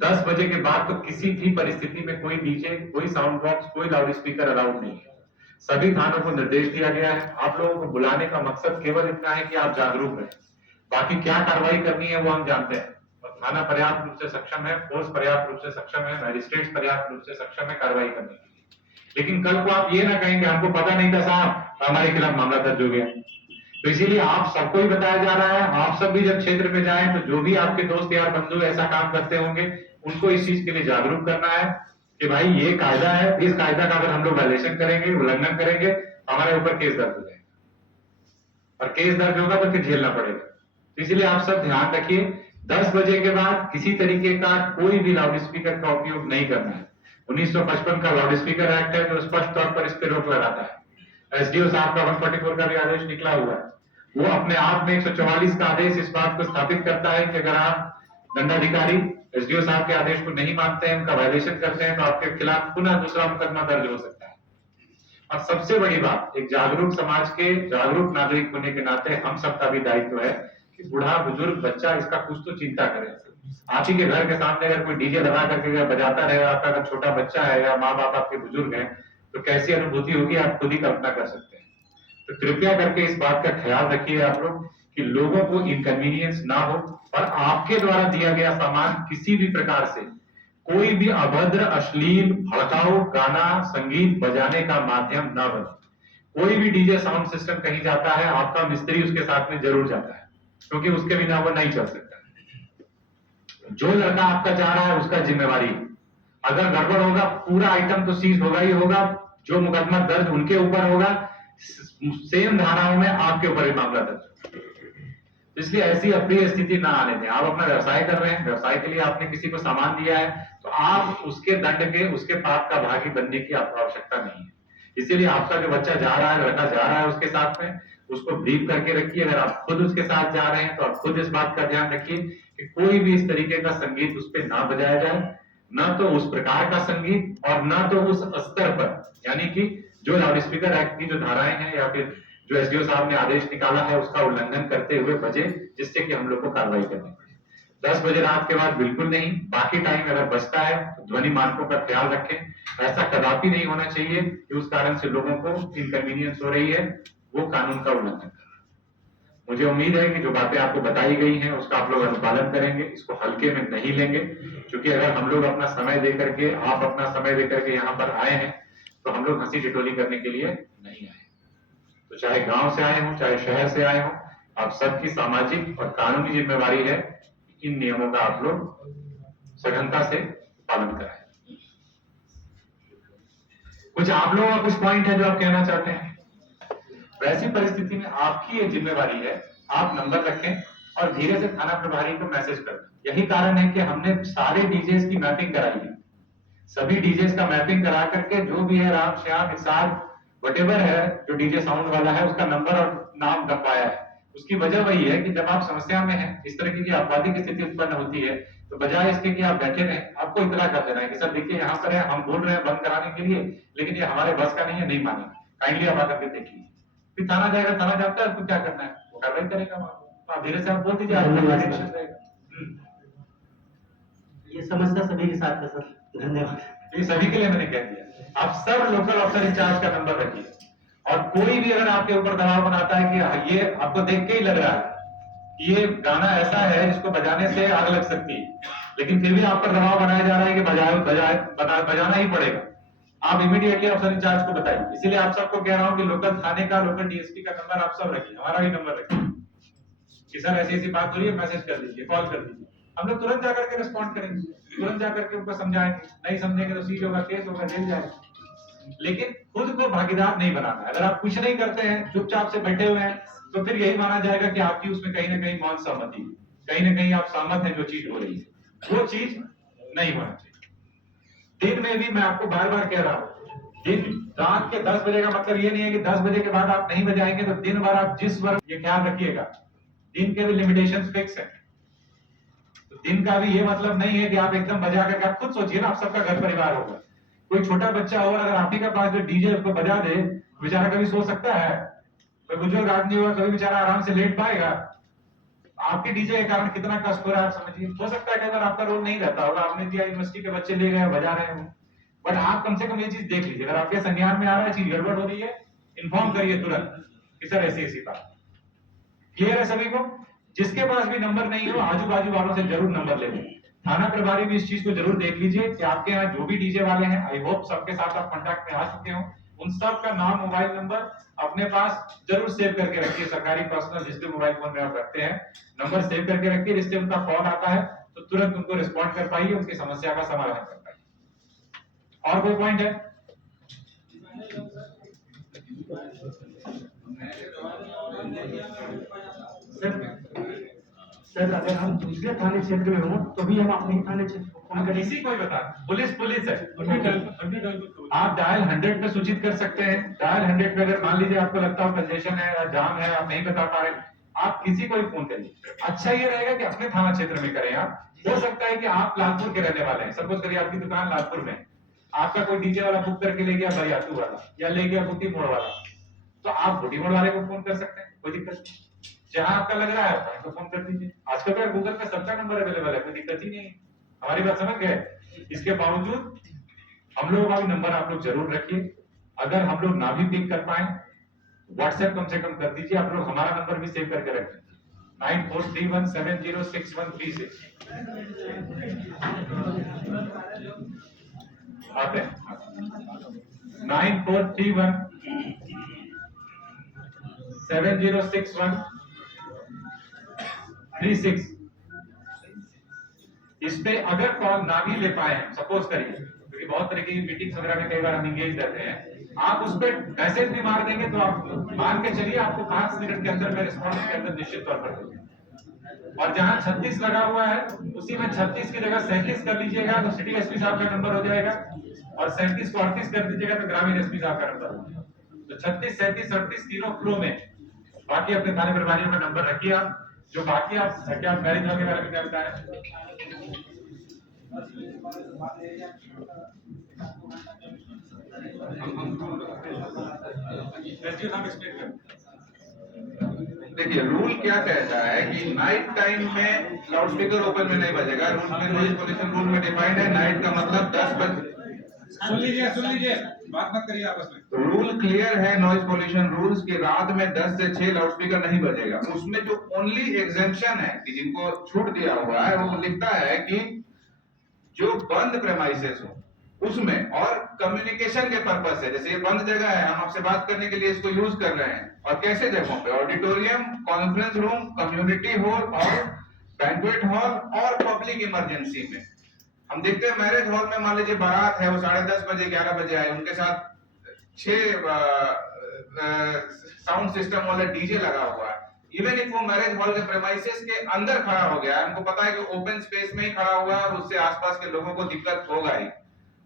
10 बजे के बाद तो किसी भी परिस्थिति में कोई डीजे, कोई साउंड बॉक्स, कोई लाउड स्पीकर अलाउड नहीं है। सभी थानों को निर्देश दिया गया है। आप लोगों को बुलाने का मकसद केवल इतना है कि आप जागरूक रहें। बाकी क्या कार्रवाई करनी है वो हम जानते हैं, और थाना पर्याप्त रूप से सक्षम है, फोर्स पर्याप्त रूप से सक्षम है, मैजिस्ट्रेट पर्याप्त रूप से सक्षम है कार्रवाई करने के लिए। लेकिन कल को आप ये ना कहेंगे हमको पता नहीं था साहब, हमारे खिलाफ मामला दर्ज हो गया। तो इसीलिए आप सबको ही बताया जा रहा है। आप सब भी जब क्षेत्र में जाएं तो जो भी आपके दोस्त यार बंधु ऐसा काम करते होंगे उनको इस चीज के लिए जागरूक करना है कि भाई ये कायदा है, इस कायदा का अगर हम लोग वायलेशन करेंगे, उल्लंघन करेंगे, हमारे ऊपर केस दर्ज हो जाएगा, और केस दर्ज होगा तो फिर झेलना पड़ेगा। तो इसलिए आप सब ध्यान रखिए, 10 बजे के बाद किसी तरीके का कोई भी लाउड स्पीकर का उपयोग नहीं करना है। 1955 का लाउड स्पीकर एक्ट है जो स्पष्ट तौर पर इस पर रोक लगाता है। एसडीओ साहब का 144 का भी आदेश निकला हुआ है। वो अपने आप में 144 का आदेश इस बात को स्थापित करता है कि अगर आप दंडाधिकारी एसडीओ साहब के आदेश को नहीं मानते हैं, उनका वायलेशन करते हैं, तो आपके खिलाफ पुनः दूसरा मुकदमा दर्ज हो सकता है। और सबसे बड़ी बात, एक जागरूक समाज के जागरूक नागरिक होने के नाते हम सबका भी दायित्व है कि बूढ़ा बुजुर्ग बच्चा इसका कुछ तो चिंता करे। आप ही के घर के सामने अगर कोई डीजे लगा करके अगर बजाता रहे, आपका अगर छोटा बच्चा है या माँ बाप आपके बुजुर्ग हैं, तो कैसी अनुभूति होगी आप खुद ही कल्पना कर सकते हैं। तो कृपया करके इस बात का ख्याल रखिए आप लोग कि लोगों को इनकन्वीनियंस ना हो, और आपके द्वारा दिया गया सामान किसी भी प्रकार से कोई भी अभद्र, अश्लील, भड़काऊ गाना, संगीत बजाने का माध्यम न बने। कोई भी डीजे साउंड सिस्टम कहीं जाता है, आपका मिस्त्री उसके साथ में जरूर जाता है, क्योंकि उसके बिना वो नहीं चल सकता। जो लड़का आपका जा रहा है उसका जिम्मेवारी है। अगर गड़बड़ होगा पूरा आइटम तो सीज होगा ही होगा, जो मुकदमा दर्ज उनके ऊपर होगा, सेम धाराओं में आपके ऊपर भी मामला दर्ज होगा। इसलिए ऐसी अप्रिय स्थिति ना आने दें। आप अपना व्यवसाय कर रहे हैं, व्यवसाय के लिए आपने किसी को सामान दिया है, तो आप उसके दंड के, उसके पाप का भागी बनने की आपको आवश्यकता नहीं है। इसीलिए आपका जो बच्चा जा रहा है, लड़का जा रहा है उसके साथ में, उसको ब्रीफ करके रखिए। अगर आप खुद उसके साथ जा रहे हैं तो आप खुद इस बात का ध्यान रखिए कि कोई भी इस तरीके का संगीत उस पर ना बजाया जाए, ना तो उस प्रकार का संगीत और ना तो उस स्तर पर, यानी कि जो लाउड स्पीकर एक्ट की जो धाराएं हैं या फिर जो एसडीओ साहब ने आदेश निकाला है उसका उल्लंघन करते हुए बजे, जिससे कि हम लोग को कार्रवाई करनी पड़े। 10 बजे रात के बाद बिल्कुल नहीं। बाकी टाइम अगर बचता है तो ध्वनि मानकों का ख्याल रखें। ऐसा कदापि नहीं होना चाहिए कि उस कारण से लोगों को इनकन्वीनियंस हो रही है, वो कानून का उल्लंघन कर रहा है। मुझे उम्मीद है कि जो बातें आपको बताई गई हैं उसका आप लोग अनुपालन करेंगे, इसको हल्के में नहीं लेंगे, क्योंकि अगर हम लोग अपना समय दे करके, आप अपना समय दे करके यहाँ पर आए हैं तो हम लोग हंसी टिटोली करने के लिए नहीं आए। तो चाहे गांव से आए हों, चाहे शहर से आए हों, आप सबकी सामाजिक और कानूनी जिम्मेवारी है इन नियमों का आप लोग सघनता से पालन कराएं। कुछ आप लोगों का कुछ पॉइंट है जो आप कहना चाहते हैं? वैसी परिस्थिति में आपकी ये जिम्मेवारी है, आप नंबर रखें और धीरे से थाना प्रभारी को मैसेज कर दें। यही कारण है कि हमने सारे डीजेस की मैपिंग कराई है। सभी डीजेस का मैपिंग करा करके जो भी है राम श्याम इरशाद वटेवर है जो डीजे साउंड वाला है उसका नंबर और नाम डकवाया है। उसकी वजह वही है कि जब आप समस्या में हैं, इस तरह की आपत्ति की स्थिति उत्पन्न होती है, तो बजाय इसके कि आप बैठे रहें, आपको इतला कर देना है कि सर देखिए यहाँ पर है, हम बोल रहे हैं बंद कराने के लिए, लेकिन ये हमारे बस का नहीं है, नहीं मानेंगे, काइंडली आप आकर के देख लीजिए। फिर थाना जाएगा, थाना जाता है, उसको क्या करना है, वो कार्रवाई करेगा वहां। आप धीरे से आप बोल दीजिए, ये समस्या सभी के साथ है सर, धन्यवाद। ये सभी के लिए मैंने कह दिया। आप सब लोकल ऑफिसर इंचार्ज का नंबर रखिए, और कोई भी अगर आपके ऊपर दबाव बनाता है कि ये आपको देख के ही लग रहा है कि ये गाना ऐसा है जिसको बजाने से आग लग सकती है, लेकिन फिर भी आप पर दबाव बनाया जा रहा है कि बजाना ही पड़ेगा, आप इमीडिएटली अफसर इंचार्ज को बताइए। इसीलिए आप सबको कह रहा हूं कि लोकल थाने का, लोकल डीएसपी का नंबर आप सब रखिए, हमारा भी नंबर रखिए कि सर ऐसी ऐसी बात हो रही है, मैसेज कर दीजिए, कॉल कर दीजिए। हम लोग तुरंत जाकर के रिस्पॉन्ड करेंगे, तुरंत जाकर के उनको समझाएंगे, नहीं समझेंगे तो सीज होगा, केस होगा, जेल जाएगा। लेकिन खुद को भागीदार नहीं बनाना। अगर आप कुछ नहीं करते हैं, चुपचाप से बैठे हुए हैं, तो फिर यही माना जाएगा कि आपकी उसमें कहीं ना कहीं मौन सहमति है, कहीं ना कहीं आप सहमत हैं जो चीज हो रही है, वो चीज नहीं होना चाहिए। दिन में भी मैं आपको बार बार कह रहा हूं, दिन रात के 10 बजे का मतलब ये नहीं है कि 10 बजे के बाद आप नहीं बजाएंगे तो दिन भर आप जिस वर्ग, ये ख्याल रखिएगा, दिन के भी लिमिटेशंस फिक्स है। तो दिन का भी ये मतलब नहीं है कि आप एकदम बजा करके, आप खुद सोचिए ना, आप सबका घर परिवार होगा, कोई छोटा बच्चा हो और अगर आप ही के पास जो डीजे उसको बजा दे, बेचारा कभी सो सकता है? कोई बुजुर्ग आदमी होगा कभी बेचारा आराम से लेट पाएगा? आपके डीजे के कारण कितना कष्ट हो रहा है आप समझिए। हो सकता है कि अगर आपका रोल नहीं रहता होगा, आपने दिया यूनिवर्सिटी के बच्चे ले गए बजा रहे हो, बट आप कम से कम ये चीज देख लीजिए, अगर आपके संज्ञान में आ रहा है चीज गड़बड़ हो रही है, इन्फॉर्म करिए तुरंत कि सर ऐसी ऐसी बात। क्लियर है सभी को? जिसके पास भी नंबर नहीं हो आजू बाजू वालों से जरूर नंबर ले लें। थाना प्रभारी भी इस चीज को जरूर देख लीजिए कि आपके यहाँ जो भी डीजे वाले हैं, आई होप सबके साथ आप कांटेक्ट में आ चुके हो, उन सब का नाम मोबाइल नंबर अपने पास जरूर सेव करके रखिए। सरकारी पर्सनल जिसके मोबाइल फोन में आप रखते हैं, नंबर सेव करके रखिए, जिससे उनका कॉल आता है तो तुरंत उनको रिस्पॉन्ड कर पाइए, उनकी समस्या का समाधान कर पाइए। और कोई पॉइंट है? सर अगर हम दूसरे थाने क्षेत्र में हो तो भी हम अपने थाने क्षेत्र को फोन करें। किसी को भी बता, पुलिस पुलिस है, आप डायल 100 पे सूचित कर सकते हैं। डायल 100 पे अगर मान लीजिए आपको लगता हो कंजेशन है या जाम है, आप नहीं बता पा रहे, आप किसी को भी फोन करिए। अच्छा ये रहेगा कि अपने थाना क्षेत्र में करें। आप हो सकता है कि आप लालपुर के रहने वाले हैं, सपोज करिए आपकी दुकान लालपुर में, आपका कोई डीजे वाला बुक करके ले गया बरियातू वाला या ले गया बुटी मोड़ वाला, तो आप बुटी मोड़ वाले को फोन कर सकते हैं, कोई दिक्कत नहीं। जहां आपका लग रहा है तो फोन कर दीजिए। आजकल तो गूगल पे सबका नंबर अवेलेबल है, कोई दिक्कत ही नहीं है। हमारी बात समझ गए? इसके बावजूद हम लोगों का भी नंबर आप लोग जरूर रखिए। अगर हम लोग ना भी पिक कर पाए, व्हाट्सएप कम से कम कर दीजिए। आप लोग हमारा नंबर भी सेव करके रख लीजिए, 9431706136। आते हैं 9431706136। इस पे अगर कॉल ना भी ले पाए, सपोज करिए, क्योंकि बहुत तरह की मीटिंग्स वगैरह में कई बार हम इंगेज रहते हैं, आप उस पर मैसेज भी मार देंगे तो आप मान के चलिए आपको 5 मिनट के अंदर में रिस्पॉन्स के अंदर निश्चित तौर पर देंगे। और जहां 36 लगा हुआ है उसी में 36 की जगह 37 कर लीजिएगा तो सिटी एसपी साहब का नंबर हो जाएगा, और 37 को 38 कर दीजिएगा तो ग्रामीण एसपी साहब का नंबर हो जाएगा। तो 36, 37, 38 तीनों फ्लो में। बाकी अपने थाने प्रभारियों का नंबर रखिए आप। जो बाकी आप क्या मैरिज हॉल के बारे में क्या बताया? देखिए रूल क्या कहता है कि नाइट टाइम में लाउड स्पीकर ओपन में नहीं बजेगा। रूल में नॉइज पोल्यूशन रूल में डिफाइंड है, नाइट का मतलब 10 बजे। सुन लीजिए, बात मत करिए आपस में। रूल क्लियर है नॉइज पोल्यूशन रूल्स की, रात में 10 से 6 लाउड स्पीकर नहीं बजेगा। उसमें जो ओनली एग्जेम्पशन है कि जिनको छूट दिया हुआ है वो लिखता है कि जो बंद प्रेमाइसेस हो उसमें, और कम्युनिकेशन के पर्पस से, जैसे ये बंद जगह है, हम आपसे बात करने के लिए इसको यूज कर रहे हैं, और कैसे जगहों पे, auditorium, conference room, community hall और बैंक्वेट हॉल और पब्लिक इमरजेंसी में। हम देखते हैं मैरिज हॉल में मान लीजिए बारात है, वो 10:30 बजे 11 बजे आए, उनके साथ 6 साउंड सिस्टम वाला डीजे लगा हुआ है। इवन इफ वो मैरिज हॉल के प्रेमाइसेस के अंदर खड़ा हो गया है, हमको पता है कि ओपन स्पेस में ही खड़ा हुआ है और उससे आसपास के लोगों को दिक्कत होगा ही।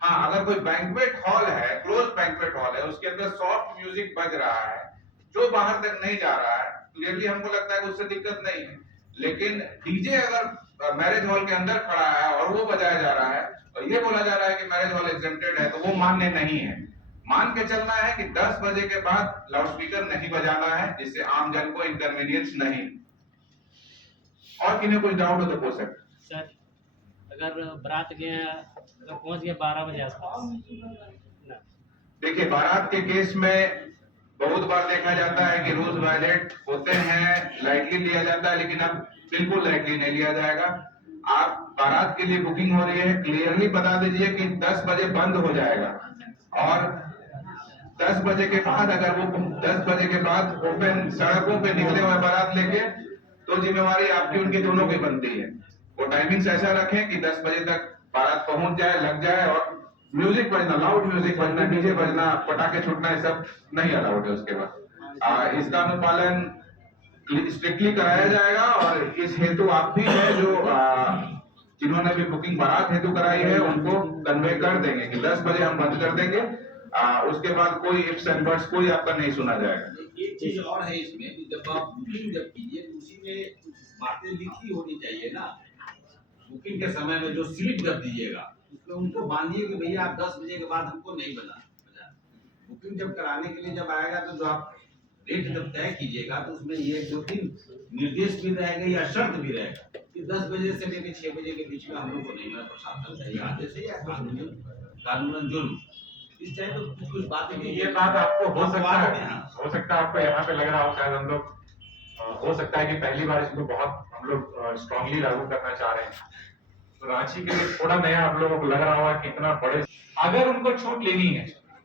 हाँ, अगर कोई बैंक्वेट हॉल है, क्लोज बैंक्वेट हॉल है, उसके अंदर सॉफ्ट म्यूजिक बज रहा है जो बाहर तक नहीं जा रहा है, क्लियरली हमको लगता है कि उससे दिक्कत नहीं है। लेकिन डीजे अगर मैरिज हॉल के अंदर खड़ा है और वो बजाया जा रहा है और ये बोला जा रहा है कि मैरिज हॉल एग्जेम्प्टेड है, तो वो मान्य नहीं है। मान के चलना है कि 10 बजे के बाद लाउड स्पीकर नहीं बजाना है, जिससे आम जन को इनकन्वीनियंस नहीं। और किन्हें कुछ डाउट हो तो पूछ सकते। सर अगर बारात गया, अगर पहुंच गया 12 बजे आसपास, देखिए बारात के केस में बहुत बार देखा जाता है कि रूल्स वायलेट होते हैं, लाइटली लिया जाता है, लेकिन अब बिल्कुल लाइटली नहीं लिया जाएगा। आप बारात के लिए बुकिंग हो रही है, क्लियरली बता दीजिए कि 10 बजे बंद हो जाएगा, और 10 बजे के बाद अगर वो 10 बजे के बाद ओपन सड़कों पे निकले हुए बारात लेके, तो जिम्मेवारी आपकी उनकी दोनों की बनती है। वो टाइमिंग्स ऐसा रखें कि 10 बजे तक बारात पहुंच जाए, लग जाए, और म्यूजिक बजना, लाउड म्यूजिक बजना, डीजे बजना, पटाखे छूटना, ये सब नहीं अलाउड है। उसके बाद इसका अनुपालन स्ट्रिक्टली कराया जाएगा, और इस हेतु आप भी है जो जिन्होंने भी बुकिंग बारात हेतु कराई है उनको कन्वे कर देंगे कि 10 बजे हम बंद कर देंगे। उसके बाद कोई इफ्स एंड बट्स कोई आपका नहीं सुना जाएगा। एक चीज और है इसमें कि जब आप बुकिंग जब कीजिए तो उसी में बातें लिखी होनी चाहिए ना। बुकिंग के समय में जो स्लिप जब दीजिएगा उसमें उनको बांधिए कि भैया आप 10 बजे के बाद हमको नहीं बजा। बुकिंग जब कराने के लिए जब आएगा तो जो आप रेट जब तय कीजिएगा तो उसमें ये 2-3 निर्देश भी रहेगा या शर्त भी रहेगा कि 10 बजे से लेकर 6 बजे के बीच में हम लोग को नहीं मिला प्रशासन का ये आदेश है या कानूनन जुर्म इस टाइप तो कुछ बातें नहीं ये बात आपको हो सकता है आपको यहाँ पे लग रहा हो, शायद हम लोग हो सकता है कि पहली बार इसको बहुत हम लोग स्ट्रांगली लागू करना चाह रहे हैं, तो रांची के लिए थोड़ा नया आप लोगों को लग रहा होगा कि इतना बड़े। अगर उनको छूट लेनी है,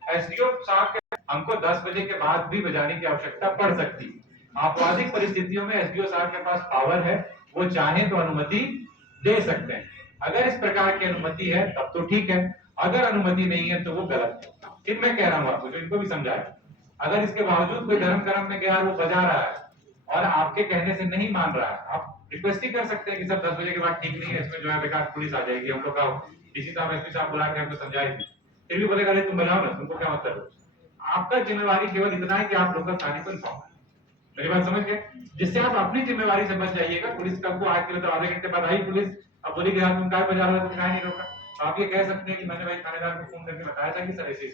एसडीओ साहब के हमको 10 बजे के बाद भी बजाने की आवश्यकता पड़ सकती है। आपराधिक परिस्थितियों में एसडीओ साहब के पास पावर है, वो चाहे तो अनुमति दे सकते हैं। अगर इस प्रकार की अनुमति है तब तो ठीक है, अगर अनुमति नहीं है तो वो गलत है। फिर मैं कह रहा हूँ आपको, जो इनको भी समझाए, अगर इसके बावजूद कोई धर्म कर्म में गया वो बजा रहा है और आपके कहने से नहीं मान रहा है, आप रिक्वेस्ट ही कर सकते हैं कि सब 10 बजे के बाद ठीक नहीं है, इसमें जो है बेकार पुलिस आ जाएगी, हम लोग का डीसी साहब एसपी साहब बुला के हमको समझाएगी, फिर भी बोलेगा तुम बजाओ ना, तुमको क्या मतलब है। आपका जिम्मेवारी केवल इतना है कि आप लोकल थाने को इन्फॉर्म करें। मेरी बात समझ गए, जिससे आप अपनी जिम्मेवारी से बच जाइएगा। पुलिस कल को आज के लिए तो आधे घंटे बाद आई पुलिस, अब बोली कि यार तुम क्या बजा रहे हो, तुम क्या नहीं रोका, तो आप ये कह सकते हैं कि मैंने भाई थानेदार को फोन करके बताया था कि सर ऐसी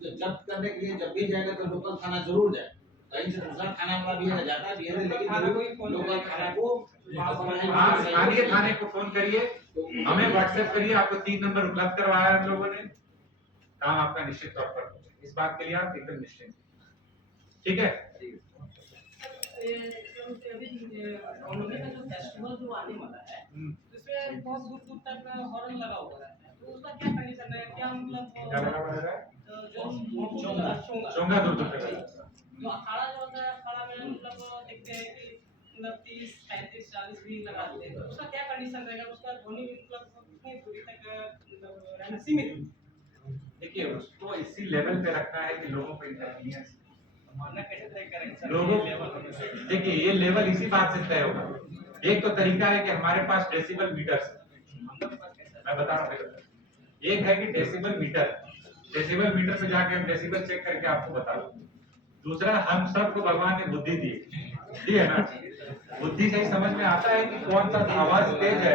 जब्त करने के लिए जब भी जाएगा तो लोकल थाना जरूर जाए, कहीं से दूसरा थाना वाला भी है जाता भी है, लेकिन जरूर लोकल थाना को हाँ, स्थानीय थाने को फोन करिए, हमें व्हाट्सएप करिए, आपको 3 नंबर उपलब्ध करवाया हम लोगों ने, काम आपका निश्चित तौर पर इस बात के लिए आप एकदम निश्चिंत, ठीक है। कॉलोनी का जो फेस्टिवल जो आने वाला है, उसमें बहुत दूर दूर तक हॉर्न लगा हुआ है, तो उसका क्या कंडीशन है, क्या मतलब क्या लगा हुआ है? जो चोंगा दूर दूर तक है। जो अखाड़ा जो होता है, अखाड़ा में मतलब देखते हैं कि मतलब 30, 35, 40 भी लगा देते हैं, तो उसका क्या कंडीशन रहेगा, उसका ध्वनि मतलब कितनी दूरी तक मतलब रहना सीमित है। देखिए, उसको इसी लेवल पे रखना है कि लोगों को इंकन्वीनियंस, मानना कैसे तय करेंगे सर, लोगों लेवल देखिए ये लेवल इसी बात से तय होगा। एक तो तरीका है कि हमारे पास डेसिबल मीटर, मैं बता रहा हूँ, एक है कि डेसिबल मीटर पे जाके हम डेसिबल चेक करके आपको बता दूं। दूसरा, हम सबको भगवान ने बुद्धि दी है ना, बुद्धि से ही समझ में आता है कि कौन सा आवाज तेज है,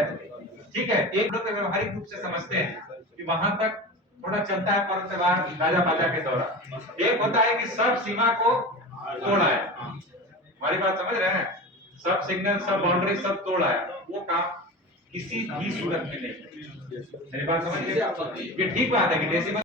ठीक है। एक लोग व्यवहारिक रूप से समझते हैं कि वहां तक थोड़ा चलता है पर्व त्योहार गाजा बाजा के दौरान, एक होता है कि सब सीमा को तोड़ा है, हमारी बात समझ रहे हैं, सब सिग्नल सब बाउंड्री सब तोड़ा है, वो काम किसी भी सूरत में नहीं। मेरी बात समझ रहे हैं, ये ठीक बात है कि डेसिबल